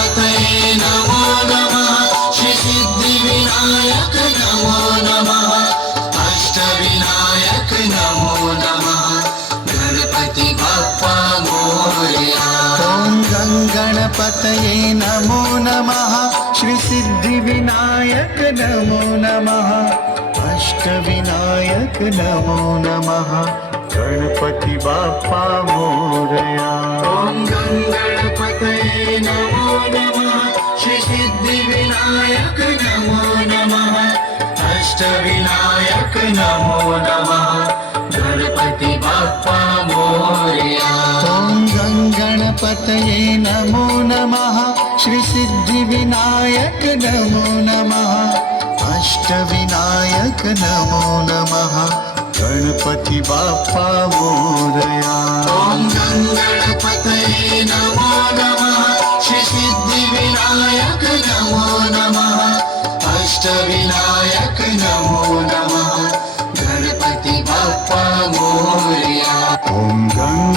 गङ्गणपतये नमो नमः श्री सिद्धिविनायक नमो नमः अष्टविनायक नमो नमः गणपति बप्पा मोरया। ॐ गङ्गणपतये नमो नमः श्री सिद्धिविनायक नमो नमः अष्टविनायक नमो नमः गणपति बप्पा मोरया। ॐ गङ्गणपतये नमो नमः श्री सिद्धिविनायक नमो नमः अष्टविनायक नमो नमः गणपति बप्पा मोरया। ॐ गङ्गणपतये नमो नमः श्री सिद्धिविनायक नमो नमः अष्टविनायक नमो नमः गणपति बप्पा मोरया। ॐ गङ्गणपतये नमो नमः श्री सिद्धिविनायक नमो नमः अष्टविनायक नमो नमः गणपति बप्पा मोरया। ॐ